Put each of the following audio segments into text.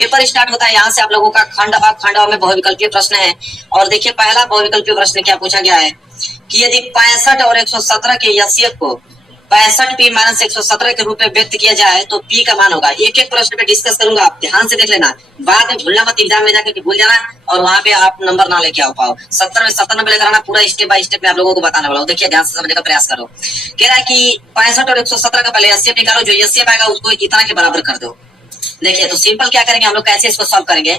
Paper start होता है। यहाँ से आप लोगों का खंड अखंड में बहुविकल्पीय प्रश्न है। और देखिए पहला बहुविकल्पीय प्रश्न क्या पूछा गया है कि यदि 65 और 117 के एचसीएफ को 65p माइनस 117 के रूप में व्यक्त किया जाए तो p का मान होगा। एक एक प्रश्न पे डिस्कस करूंगा, आप ध्यान से देख लेना, बाद में भूलना मत, एग्जाम में जाकर भूल जाना और वहां पे आप नंबर ना लेके आ पाओ। 70 में 70 नंबर लेकर आना, पूरा स्टेप बाय स्टेप में आप लोगों को बताने वाला हूँ। देखिए ध्यान से समझने का प्रयास करो। कह रहा है कि 65 और 117 का पहले एचसीएफ निकालो, जो एचसीएफ आएगा उसको इतना के बराबर कर दो। देखिए तो सिंपल क्या करेंगे हम लोग, कैसे इसको सॉल्व करेंगे।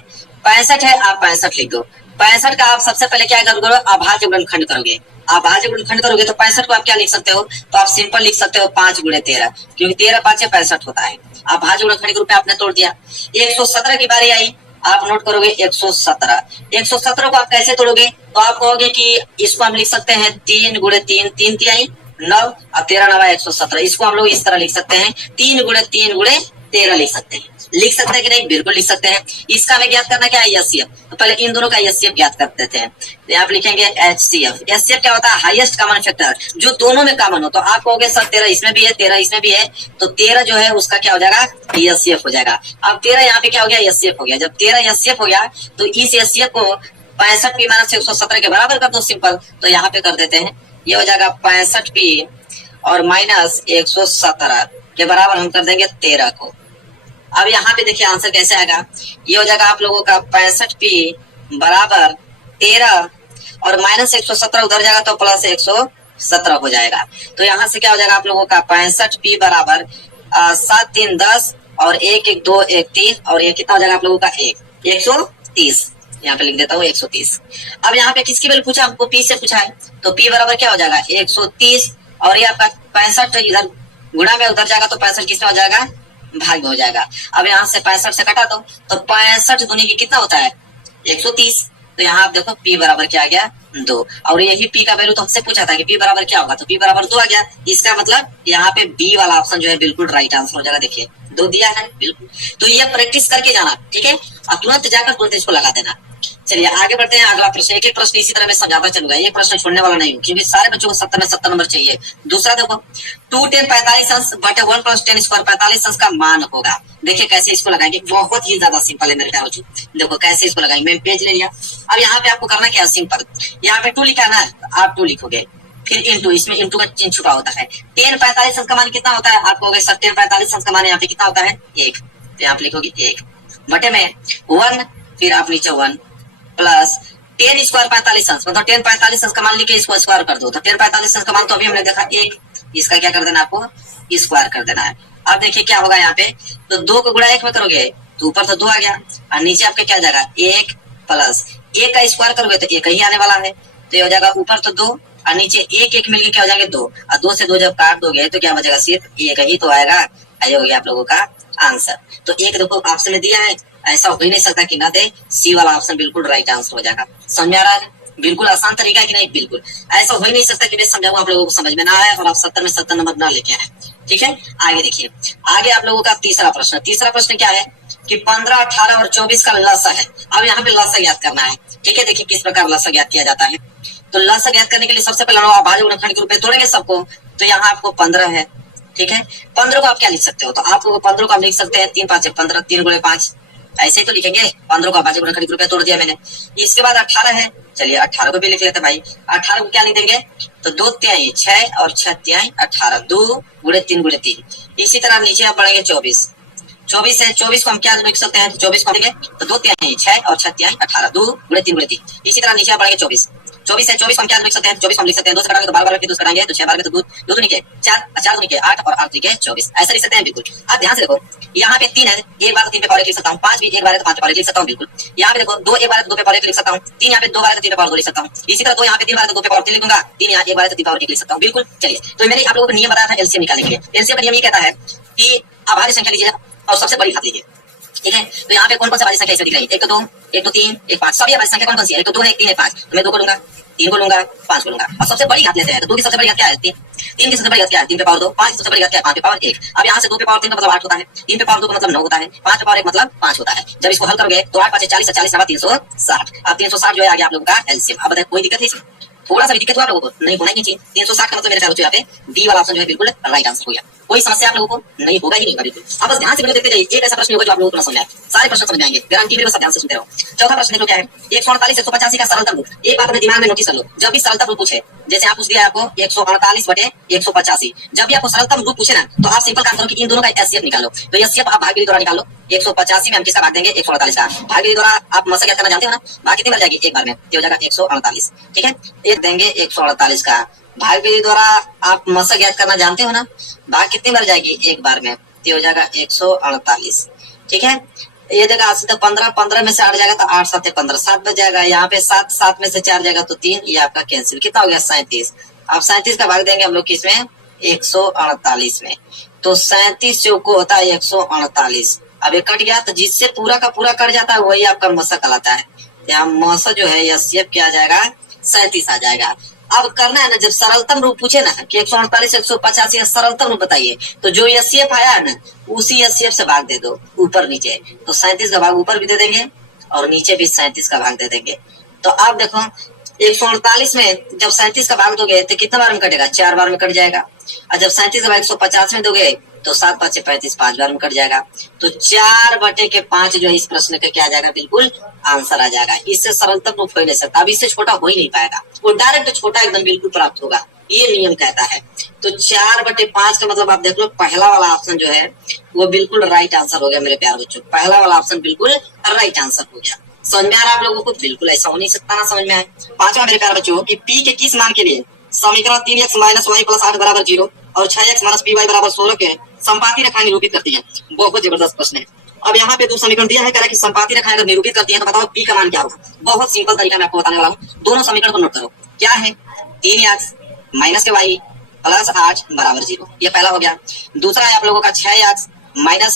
65 है, आप 65 लिख दो। 65 का आप सबसे पहले क्या करोगे, अभाज्य गुणनखंड करोगे। अभाज्य गुणनखंड करोगे तो 65 को आप क्या लिख सकते हो, तो आप सिंपल लिख सकते हो 5 गुणे 13, क्योंकि 13 5 65 होता है। अभाज्य गुणनखंड के रूप में आपने तोड़ दिया। 117 की बारी आई, आप नोट करोगे 117। 117 को आप कैसे तोड़ोगे, तो आप कहोगे कि इसको हम लिख सकते हैं 3 गुणे 3, 3 तिहाई 9 और 13 9 117। इसको हम लोग इस तरह लिख सकते हैं 3 गुणे 3 गुणे 13 लिख सकते हैं। लिख सकते हैं कि नहीं, बिल्कुल लिख सकते हैं। इसका हमें ज्ञात करना क्या है, एचसीएफ। तो पहले इन दोनों का एचसीएफ ज्ञात कर देते हैं। तो यहाँ पे लिखेंगे एचसीएफ। एचसीएफ क्या होता है, हाईएस्ट कॉमन फैक्टर, जो दोनों में कॉमन हो। तो आप कहोगे सर 13 इसमें भी है, 13 इसमें भी है, तो 13 जो है उसका क्या हो जाएगा, एचसीएफ हो जाएगा। अब 13 यहाँ पे क्या हो गया, एचसीएफ हो गया। जब 13 एचसीएफ हो गया तो इस एचसीएफ को 65p माइनस 117 के बराबर कर दो, सिंपल। तो यहाँ पे कर देते हैं, ये हो जाएगा 65p और माइनस 117 के बराबर हम कर देंगे 13 को। अब यहाँ पे देखिए आंसर कैसे आएगा, ये हो जाएगा आप लोगों का 65p बराबर 13 और माइनस 117 उधर जाएगा तो प्लस 117 हो जाएगा। तो यहाँ से क्या हो जाएगा आप लोगों का 65p बराबर 7 3 10 और 1 1 2 1 3 और ये कितना हो जाएगा आप लोगों का 130। यहाँ पे लिख देता हूँ 130। अब यहाँ पे किसकी वैल्यू पूछा, हमको p से पूछा है, तो p बराबर क्या हो जाएगा 130 और ये आपका 65 इधर गुणा में उधर जाएगा तो 65 किसमें हो जाएगा, भाग हो जाएगा। अब यहाँ से 65 से कटा दो तो 65 दूनी की कितना होता है 130। तो यहाँ आप देखो p बराबर क्या आ गया 2, और यही p का वैल्यू तो हमसे पूछा था कि p बराबर क्या होगा, तो p बराबर 2 आ गया। इसका मतलब यहाँ पे b वाला ऑप्शन जो है बिल्कुल राइट आंसर हो जाएगा। देखिए 2 दिया है बिल्कुल। तो ये प्रैक्टिस करके जाना, ठीक है, और तुरंत जाकर तुरंत इसको लगा देना। चलिए आगे बढ़ते हैं, अगला प्रश्न। एक एक प्रश्न इसी तरह मैं समझाता चलूंगा, एक प्रश्न छोड़ने वाला नहीं हूँ, क्योंकि सारे बच्चों को 70 में 70 नंबर चाहिए। दूसरा देखो 2 10 45 अंश बटे 1 प्लस 10 स्क्वायर 45 अंश का मान होगा। देखिए कैसे इसको लगाएंगे, बहुत ही ज्यादा सिंपल है मेरे प्यारे बच्चों। देखो कैसे इसको लगाएंगे, मैं पेज ले लिया। अब यहाँ पे आपको करना क्या है, सिंपल, यहाँ पे 2 लिखा है ना, आप 2 लिखोगे, फिर इंटू, इसमें इंटू का चिन्ह छुपा होता है। 10 45 अंश का मान कितना होता है, आप कहोगे सर 10 45 अंश का मान यहाँ पे कितना होता है 1, तो यहाँ पे लिखोगे 1 बटे में 1, फिर आप नीचे 1 प्लस 10 स्क्वायर 45 अंश, मतलब 10 45 अंश का मान लिखे इसको स्क्वायर कर दो। तो 10 45 अंश का मान तो अभी हमने देखा 1, इसका क्या कर देना, आपको स्क्वायर कर देना है। अब देखिए क्या होगा यहाँ पे, तो 2 को गुणा 1 में करोगे तो ऊपर तो 2 आ गया और नीचे आपके क्या जाएगा 1 प्लस 1 का स्क्वायर करोगे तो 1 ही आने वाला है। तो ये हो जाएगा ऊपर तो 2 और नीचे 1 1 मिलके क्या हो जाएगा 2, और 2 से 2 जब काट दोगे तो क्या बचेगा, सिर्फ 1 ही तो आएगा। ये हो गया आप लोगों का आंसर। तो 1 देखो ऑप्शन में दिया है, ऐसा हो ही नहीं सकता कि ना दे, सी वाला ऑप्शन बिल्कुल राइट आंसर हो जाएगा। समझ में आ रहा है, बिल्कुल आसान तरीका है कि नहीं, बिल्कुल ऐसा हो ही नहीं सकता कि मैं समझाऊंगा आप लोगों को समझ में ना आए और आप 70 में 70 नंबर ना लेके आए। ठीक है, आगे देखिए, आगे आप लोगों का तीसरा प्रश्न। तीसरा प्रश्न क्या है कि 15 18 और 24 का लसा है। अब यहाँ पे लसा ज्ञात करना है। ठीक है, देखिए किस प्रकार लसा ज्ञात किया जाता है। तो लसा ज्ञात करने के लिए सबसे पहले अभाज्य गुणनखंड के रूप में तोड़ेंगे सबको। तो यहाँ आपको 15 है, ठीक है, 15 को आप क्या लिख सकते हो, तो आप 15 को आप लिख सकते हैं 3 5 15, 3 गुणे 5, ऐसे ही तो लिखेंगे। 15 को अभाज्य गुणनखंड के रूप में तोड़ दिया मैंने। इसके बाद 18 है, चलिए 18 को भी लिख लेते भाई। 18 को क्या लिख देंगे, तो 2 तिहाई 6 और 6 तिहाई 18, 2 गुणे 3 गुणे 3। इसी तरह नीचे आप बढ़ेंगे 24 है, 24 को हम क्या लिख सकते हैं, तो 24 को लिखेंगे तो 2 तिहाई 6 और 6 तिहाई 18, 2 गुणे 3 गुणे 3। इसी तरह नीचे आप बढ़ेंगे 24 है, 24 को हम क्या लिख सकते हैं, 24 को हम लिख सकते हैं 2 से कटाएंगे तो 12 12 2 कटाएंगे तो 6 12 तो 2 2 निके 4 4 निके 8 और 8 निके 24, ऐसा लिख सकते हैं बिल्कुल। अब ध्यान से देखो, यहाँ पे 3 है, एक बार तो 3 पे पावर 1 लिख सकता हूँ, 5 भी एक बार तो 5 पे पावर 1 लिख सकता हूँ बिल्कुल। यहाँ पे देखो 2 एक बार तो 2 पे पावर 1 लिख सकता हूँ, 3 यहाँ पे 2 बार तो 3 पे पावर 2 लिख सकता हूँ। इसी तरह 2 यहाँ पे 3 बार तो 2 पे पावर 3 लिखूंगा, 3 यहाँ एक बार तो 3 पावर 1 लिख सकता हूँ बिल्कुल। चलिए, तो मैंने आप लोगों को नियम बताया था एलसीएम निकालने के लिए। एलसीएम का नियम ये कहता है कि अभाज्य संख्या लीजिएगा और सबसे बड़ी घात लीजिए। ठीक है, तो यहाँ पे कौन कौन सा भाज्य संख्या इसमें दिख रही है, 1 तो 2 1 तो 3 1 5, सभी भाज्य संख्या कौन कौन सी है, 1 तो 2 है 1 3 है 5, तो मैं 2 को लूंगा 3 को लूंगा 5 को लूंगा। और सबसे बड़ी घात लेते हैं, तो 2 की सबसे बड़ी घात क्या है 3, 3 की सबसे बड़ी घात क्या है 3 पे पावर 2, 5 की सबसे बड़ी घात क्या है 5 पे पावर 1। अब यहाँ से 2 पे पावर 3 का मतलब 8 होता है, 3 पे पावर 2 का मतलब 9 होता है, 5 पे पावर 1 मतलब 5 होता है। जब इसको हल करोगे तो 8 5 40 40 360। अब 360 जो है आगे आप लोगों का एलसीएम। अब बताए कोई दिक्कत है इसमें, थोड़ा सा भी दिक्कत हुआ आप लोगों को नहीं होना ही चाहिए। 360 का मतलब मेरे ख्याल से यहाँ पे डी वाला ऑप्शन जो है बिल्कुल राइट आंसर हो गया। कोई समस्या आप लोगों को नहीं होगा ही नहीं होगा बिल्कुल। अब बस ध्यान से वीडियो देखते जाइए, एक ऐसा प्रश्न होगा जो आप लोगों को ना समझ आए, सारे प्रश्न समझ आएंगे, गारंटी मेरे को, ध्यान से सुनते रहो। चौथा प्रश्न देखो क्या है, 148 185 का सरलतम रूप। एक बात अपने दिमाग में नोटिस कर लो, जब भी सरलतम रूप पूछे, जैसे आप पूछ दिया आपको 148/185, जब भी आपको सरलतम रूप पूछे ना, तो आप सिंपल काम करो कि इन दोनों का एचसीएफ निकालो। तो एचसीएफ आप भाग विधि द्वारा निकालो, 185 में हम किसका भाग देंगे, 148 का। भाग विधि द्वारा आप मसा ज्ञात करना जानते हो ना, भाग कितनी बार जाएगी, एक बार में, ये हो जाएगा 148। ठीक है, एक देंगे 148 का। भाग विधि द्वारा आप मसा ज्ञात करना जानते हो ना, भाग कितनी बार जाएगी, एक बार में, ये हो जाएगा 148। ठीक है, ये जगह सीधा 15, 15 में से 8 जाएगा तो 8 7 15, 7 बच जाएगा। यहाँ पे 7, 7 में से 4 जाएगा तो 3, ये आपका कैंसिल। कितना हो गया, 37। अब 37 का भाग देंगे हम लोग किसमें, 148 में। तो 37 चौको होता है 148। अब ये कट गया, तो जिससे पूरा का पूरा कट जाता है वही आपका मसा कहलाता है। यहाँ मसा जो है एचसीएफ क्या आ जाएगा, 37 आ जाएगा। अब करना है ना, जब सरलतम रूप पूछे ना कि 148 185 का सरलतम रूप बताइए, तो जो एचसीएफ आया है ना उसी एचसीएफ से भाग दे दो ऊपर नीचे। तो 37 का भाग ऊपर भी दे देंगे और नीचे भी 37 का भाग दे देंगे। तो आप देखो 148 में जब 37 का भाग दोगे तो कितना बार में कटेगा, 4 बार में कट जाएगा। और जब 37 का भाग 150 में दोगे तो 7 5 35, 5 बार में कट जाएगा। तो 4/5 जो है इस प्रश्न का क्या आ जाएगा, बिल्कुल आंसर आ जाएगा। इससे सरलतम रूप हो ही नहीं सकता, अब इससे छोटा हो ही नहीं पाएगा, वो डायरेक्ट छोटा एकदम बिल्कुल प्राप्त होगा, ये नियम कहता है। तो 4/5 का मतलब आप देख लो, पहला वाला ऑप्शन जो है वो बिल्कुल राइट आंसर हो गया मेरे प्यार बच्चों, पहला वाला ऑप्शन बिल्कुल राइट आंसर हो गया। समझ में आ रहा है आप लोगों को, बिल्कुल ऐसा हो नहीं सकता ना, समझ में आए। पांचवा मेरे प्यार बच्चों कि पी के किस मान के लिए समीकरण 3x - y + 8 = 0 और 6x - py = 16 के संपाती रेखाएं निरूपित करती है। बहुत जबरदस्त प्रश्न है। अब यहाँ पे दो समीकरण दिया है, कह रहा है कि संपाती रेखाएं अगर निरूपित करती है तो बताओ पी का मान क्या होगा। बहुत सिंपल तरीका मैं आपको बताने वाला हूँ, दोनों समीकरण को नोट करो। क्या है, 3x - y + 8 = 0, ये पहला हो गया। दूसरा है आप लोगों का 6x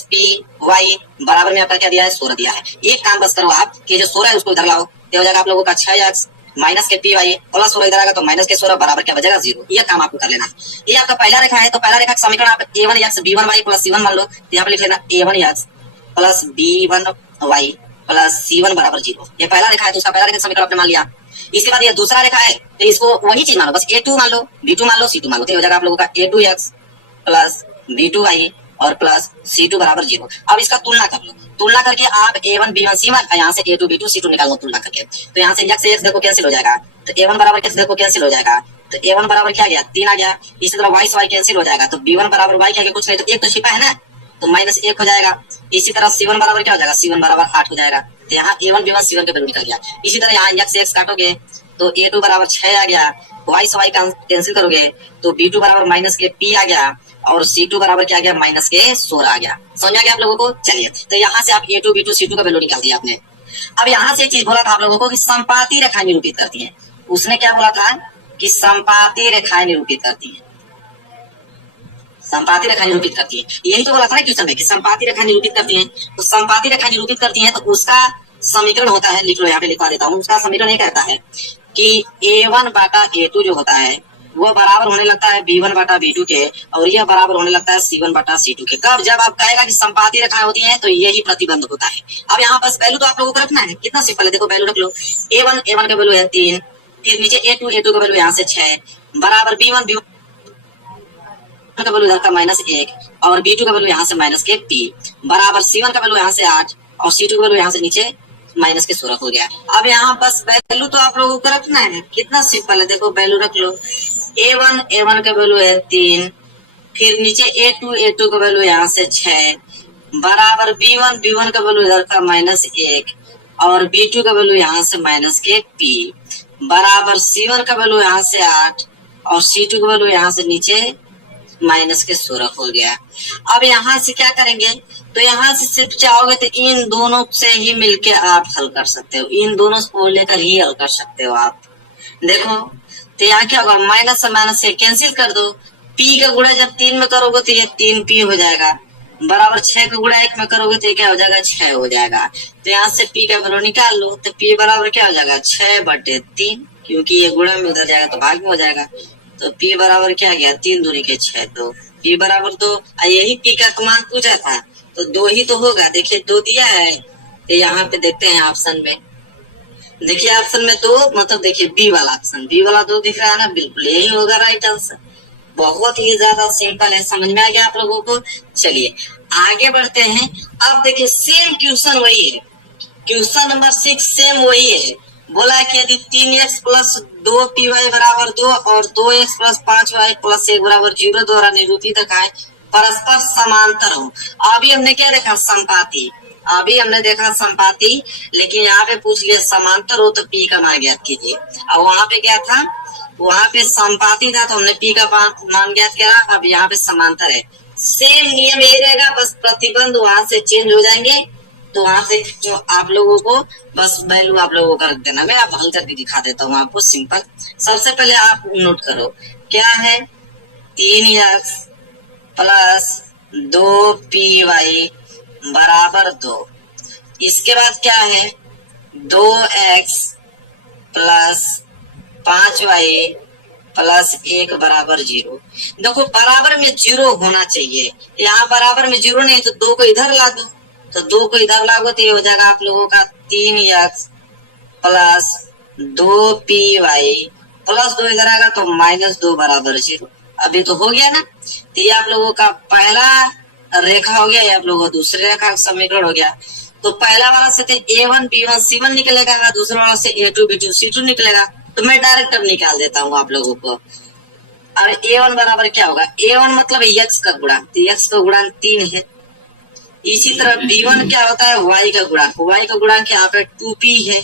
- py बराबर में आपका क्या दिया है, 16 दिया है। एक काम बस करो आप कि जो 16 है उसको इधर लाओ, ये हो जाएगा आप लोगों का 6x माइनस के पी वाई प्लस 16 इधर आएगा तो माइनस के 16 बराबर क्या बचेगा, 0। ये काम आपको कर लेना है। ये आपका पहला रेखा है, तो पहला रेखा का समीकरण आप a1x b1y प्लस c1 मान लो, तो यहाँ पे लिख लेना a1x plus b1y plus c1 बराबर 0। ये पहला रेखा है, तो उसका पहला रेखा समीकरण आपने मान लिया। इसके बाद ये दूसरा रेखा है, तो इसको वही चीज मानो, बस a2 मान लो, b2 मान लो, c2 मान लो, तो हो जाएगा आप लोगों का a2x प्लस b2y और प्लस c2 बराबर 0। अब इसका तुलना कर लो, तुलना करके आप a1 b1 c1 यहाँ से a2 b2 c2 निकाल लो तुलना करके। तो यहाँ से x से x देखो कैंसिल हो जाएगा, तो a1 बराबर x देखो कैंसिल हो जाएगा, तो a1 बराबर क्या गया, 3 आ गया। इसी तरह y से y कैंसिल हो जाएगा, तो b1 बराबर y क्या गया, कुछ नहीं, तो एक तो छिपा है ना, तो -1 हो जाएगा। इसी तरह c1 बराबर क्या हो जाएगा, c1 बराबर 8 हो जाएगा। तो यहाँ a1 b1 c1 का वैल्यू निकल गया। इसी तरह यहाँ x से x काटोगे तो a2 बराबर 6 आ गया, y से y कैंसिल करोगे तो b2 बराबर माइनस के p आ गया और c2 बराबर क्या आ गया, माइनस के 16 आ गया। समझ आ गया आप लोगों को। चलिए, तो यहाँ से आप a2 b2 c2 का वैल्यू निकाल दिया आपने। अब यहाँ से एक चीज बोला था आप लोगों को कि संपाती रेखाएं निरूपित करती हैं। उसने क्या बोला था कि संपाती रेखाएं निरूपित करती हैं, संपाती रेखाएं निरूपित करती है। यही तो बोला था ना क्वेश्चन में कि संपाती रेखाएं निरूपित करती हैं। तो संपाती रेखाएं निरूपित करती हैं तो उसका समीकरण होता है, लिख लो, यहाँ पे लिखवा देता हूँ। उसका समीकरण ये कहता है कि a1/a2 जो होता है वो बराबर होने लगता है b1/b2 के, और यह बराबर होने लगता है c1/c2 के। कब, जब आप कहेगा कि संपाती रेखाएं होती हैं तो यही प्रतिबंध होता है। अब यहाँ बस वैल्यू तो आप लोगों को रखना है, कितना सिंपल है, देखो वैल्यू रख लो। a1 का वैल्यू है 3, फिर नीचे a2 का वैल्यू यहाँ से 6 बराबर b1 का वैल्यू इधर का -1 और b2 का वैल्यू यहाँ से माइनस के p बराबर c1 का वैल्यू यहाँ से 8 और c2 का वैल्यू यहाँ से नीचे माइनस के 16 हो गया। अब यहाँ बस वैल्यू तो आप लोगों को रखना है, कितना सिंपल है, देखो वैल्यू रख लो। a1 का वैल्यू है 3, फिर नीचे a2 का वैल्यू यहाँ से 6 बराबर b1 का वैल्यू इधर का -1 और b2 का वैल्यू यहाँ से माइनस के p बराबर c1 का वैल्यू यहाँ से 8 और c2 का वैल्यू यहाँ से नीचे माइनस के 16 हो गया। अब यहाँ से क्या करेंगे, तो यहाँ से सिर्फ चाहोगे तो इन दोनों से ही मिलके आप हल कर सकते हो, इन दोनों को लेकर ही हल कर सकते हो आप। देखो तो यहाँ क्या होगा, माइनस से माइनस से कैंसिल कर दो, p का गुणा जब 3 में करोगे तो ये 3p हो जाएगा बराबर 6 का गुणा 1 में करोगे तो ये क्या हो जाएगा, 6 हो जाएगा। तो यहाँ से p का वैल्यू निकाल लो, तो p बराबर क्या हो जाएगा, 6/3, क्योंकि ये गुणा में उधर जाएगा तो भाग में हो जाएगा। तो p बराबर क्या गया, 3 दूनी के 6, तो p बराबर तो यही p का मान पूछा था तो 2 ही तो होगा। देखिए 2 दिया है, तो यहाँ पे देखते हैं ऑप्शन में, देखिए ऑप्शन में 2 मतलब देखिए बी वाला ऑप्शन, बी वाला 2 दिख रहा है ना, बिल्कुल यही होगा राइट आंसर। बहुत ही ज्यादा सिंपल है, समझ में आ गया आप लोगों को। चलिए आगे बढ़ते हैं। अब देखिए सेम क्वेश्चन वही है, क्वेश्चन नंबर 6 सेम वही है। बोला है कि यदि 3x प्लस 2py बराबर 2 और 2x प्लस 5y प्लस 1 बराबर 0 द्वारा निरूपित है परस्पर समांतर हो। अभी हमने क्या देखा, संपाती। अभी हमने देखा संपाती, लेकिन यहाँ पे पूछ लिया समांतर हो तो p का मान ज्ञात कीजिए। और वहां पे क्या था, वहां पे संपाती था तो हमने p का मान ज्ञात किया। अब यहाँ पे समांतर है, सेम नियम यही रहेगा, बस प्रतिबंध वहां से चेंज हो जाएंगे। तो वहां से जो आप लोगों को बस वैल्यू आप लोगों को रख देना। मैं आप हल करके दिखा देता हूँ आपको सिंपल। सबसे पहले आप नोट करो क्या है, 3x प्लस 2py बराबर 2। इसके बाद क्या है, 2x प्लस 5y प्लस 1 बराबर 0। देखो बराबर में 0 होना चाहिए, यहाँ बराबर में 0 नहीं तो 2 को इधर ला दो, तो 2 को इधर लागो तो ये हो जाएगा आप लोगों का 3x प्लस 2py प्लस 2 इधर आएगा तो -2 बराबर 0। अभी तो हो गया ना। तो ये आप लोगों का पहला रेखा हो गया, ये आप लोगों का दूसरे रेखा का समीकरण हो गया। तो पहला वाला से a1 b1 c1 निकलेगा, दूसरा वाला से a2 b2 c2 निकलेगा। तो मैं डायरेक्ट अब निकाल देता हूँ आप लोगों को। और a1 बराबर क्या होगा, a1 मतलब x का गुणा, तो x का गुणांक 3 है। इसी तरह b1 क्या होता है, y का गुणांक, y का गुणांक यहाँ पे 2p है।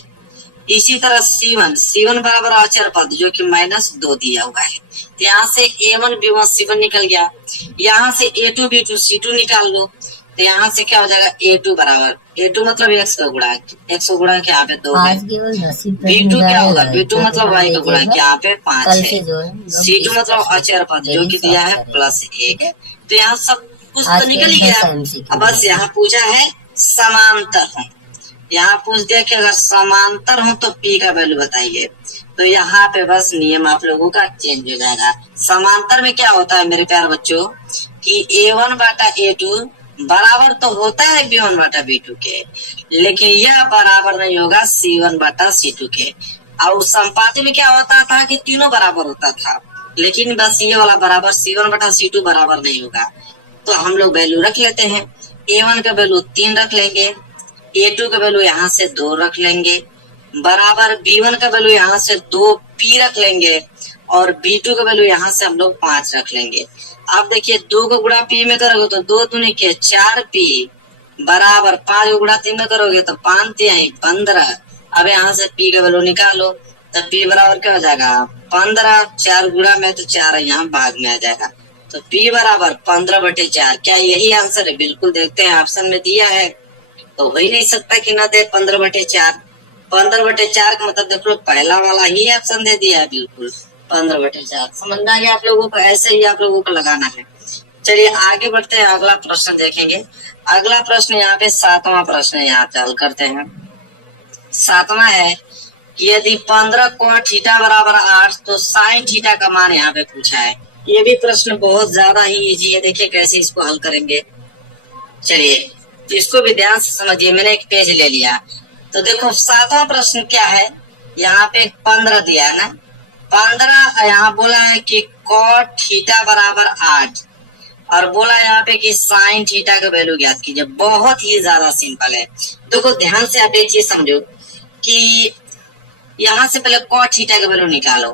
इसी तरह c1 बराबर अचर पद जो कि -2 दिया हुआ है। तो यहाँ से a1 b1 c1 निकल गया, यहाँ से a2 b2 c2 निकाल लो। तो यहाँ से क्या हो जाएगा, a2 बराबर, a2 मतलब x का गुणांक, x का गुणांक यहाँ पे 2 है। b2 क्या होगा, b2 मतलब y का गुणांक यहाँ पे 5 है। c2 मतलब अचर पद जो कि दिया है +1। तो यहाँ सब कुछ तो निकल ही गया। अब बस यहाँ पूछा है समांतर हो, यहाँ पूछ दिया कि अगर समांतर हो तो p का वैल्यू बताइए। तो यहाँ पे बस नियम आप लोगों का चेंज हो जाएगा। समांतर में क्या होता है मेरे प्यारे बच्चों कि a1 बाटा a2 बराबर तो होता है b1 बाटा b2 के, लेकिन यह बराबर नहीं होगा c1 बाटा c2 के। और संपाती में क्या होता था कि तीनों बराबर होता था, लेकिन बस ये वाला बराबर c1 बटा c2 बराबर नहीं होगा। तो हम लोग वैल्यू रख लेते हैं, a1 का वैल्यू 3 रख लेंगे, a2 का वैल्यू यहाँ से 2 रख लेंगे, बराबर b1 का वैल्यू यहाँ से 2p रख लेंगे, और b2 का वैल्यू यहाँ से हम लोग 5 रख लेंगे। अब देखिए 2 को गुणा p में करोगे तो 2 दूनी के 4p बराबर 5 को गुणा 3 में करोगे तो 5 3 15। अब यहाँ से p का वैल्यू निकालो तो p बराबर क्या हो जाएगा 15, 4 गुणा में तो 4 यहाँ भाग में आ जाएगा। तो p बराबर 15/4। क्या यही आंसर है? बिल्कुल, देखते हैं ऑप्शन में दिया है तो हो ही नहीं सकता कि ना दे 15/4। 15/4 का मतलब देख लो पहला वाला ही ऑप्शन दे दिया है, बिल्कुल 15/4। समझ में आ गया आप लोगों को? ऐसे ही आप लोगों को लगाना है। चलिए आगे बढ़ते हैं, अगला प्रश्न देखेंगे। अगला प्रश्न यहाँ पे 7वां प्रश्न यहाँ पे हल करते हैं। 7वां है कि यदि 15 cot थीटा बराबर 8 तो sin थीटा का मान यहाँ पे पूछा है। ये भी प्रश्न बहुत ज्यादा ही इजी है, देखिए कैसे इसको हल करेंगे। चलिए तो इसको भी ध्यान से समझिए, मैंने एक पेज ले लिया। तो देखो 7वां प्रश्न क्या है, यहाँ पे 15 दिया है ना, 15 यहाँ बोला है कि cot थीटा बराबर 8 और बोला यहाँ पे कि साइन थीटा का वैल्यू ज्ञात कीजिए। बहुत ही ज्यादा सिंपल है। देखो ध्यान से आप एक चीज समझो कि यहाँ से पहले cot थीटा का वैल्यू निकालो,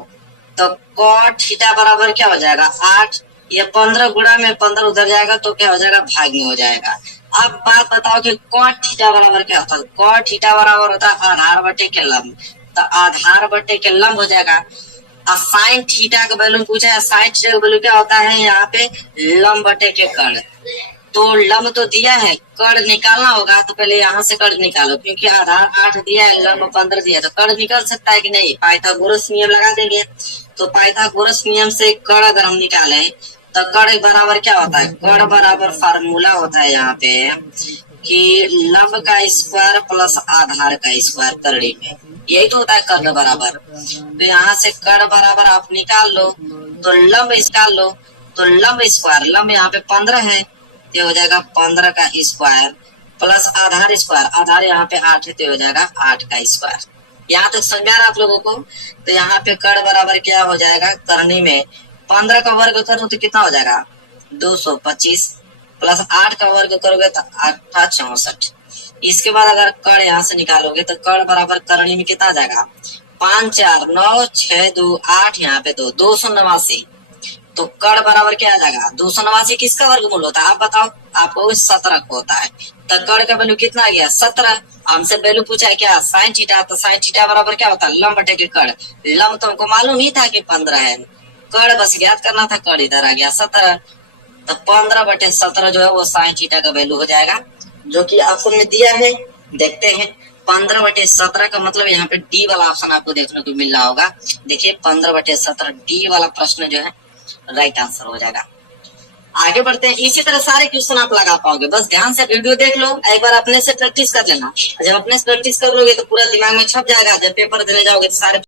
तो cot थीटा बराबर क्या हो जाएगा 8, ये 15 गुणा में 15 उधर जाएगा तो क्या हो जाएगा भाग में हो जाएगा। अब बात बताओ कि cot थीटा बराबर क्या होता है। cot थीटा बराबर होता है आधार बटे के लंब, तो आधार बटे के लंब हो जाएगा। और साइन थीटा का वैल्यू पूछा है, साइन थीटा का वैल्यू क्या होता है यहाँ पे लंब बटे के कर्ण। तो लंब तो दिया है, कर्ण निकालना होगा तो पहले यहाँ से कर्ण निकालो, क्योंकि आधार 8 दिया है, लंब 15 दिया है, तो कर्ण निकल सकता है कि नहीं। पाइथागोरस नियम लगा देंगे। तो पाइथागोरस नियम से कर्ण अगर हम निकाले तो कर्ण बराबर क्या होता है, कर्ण बराबर फार्मूला होता है यहाँ पे कि लंब का स्क्वायर प्लस आधार का स्क्वायर करड़ी में, यही तो होता है कर्ण बराबर। तो यहाँ से कर्ण बराबर आप निकाल लो, तो लंब निकाल लो, तो लंब स्क्वायर, लंब यहाँ पे 15 है, तो हो जाएगा 15 का स्क्वायर प्लस आधार स्क्वायर, आधार यहाँ पे 8 है तो हो जाएगा 8 का स्क्वायर। यहाँ तक समझा रहा आप लोगों को। तो यहाँ पे कर्ण बराबर क्या हो जाएगा, करनी में 15 का वर्ग करो तो कितना हो जाएगा 225 प्लस 8 का वर्ग करोगे तो 8 64। इसके बाद अगर कड़ यहाँ से निकालोगे तो कड़ बराबर करणी में कितना आ जाएगा 5 4 9 6 2 8 यहाँ पे 289। तो कड़ बराबर क्या आ जाएगा 289 किसका वर्गमूल होता है आप बताओ, आपको 17 को होता है। तो कड़ का वैल्यू कितना आ गया 17। हमसे वैल्यू पूछा है क्या साइन थीटा, तो साइन थीटा बराबर क्या होता है लंब बटे के कड़। लंब तो हमको मालूम ही था कि 15 है, कड़ बस ज्ञात करना था, कड़ इधर आ गया 17। तो 15 बटे 17 जो है वो साइन थीटा का वैल्यू हो जाएगा, जो कि ऑप्शन में दिया है। देखते हैं 15 बटे 17 का मतलब यहाँ पे डी वाला ऑप्शन आपको देखने को मिल रहा होगा। देखिए 15 बटे 17 डी वाला प्रश्न जो है राइट आंसर हो जाएगा। आगे बढ़ते हैं, इसी तरह सारे क्वेश्चन आप लगा पाओगे, बस ध्यान से वीडियो देख लो, एक बार अपने से प्रैक्टिस कर लेना। जब अपने से प्रैक्टिस कर लोगे तो पूरा दिमाग में छप जाएगा, जब पेपर देने जाओगे तो सारे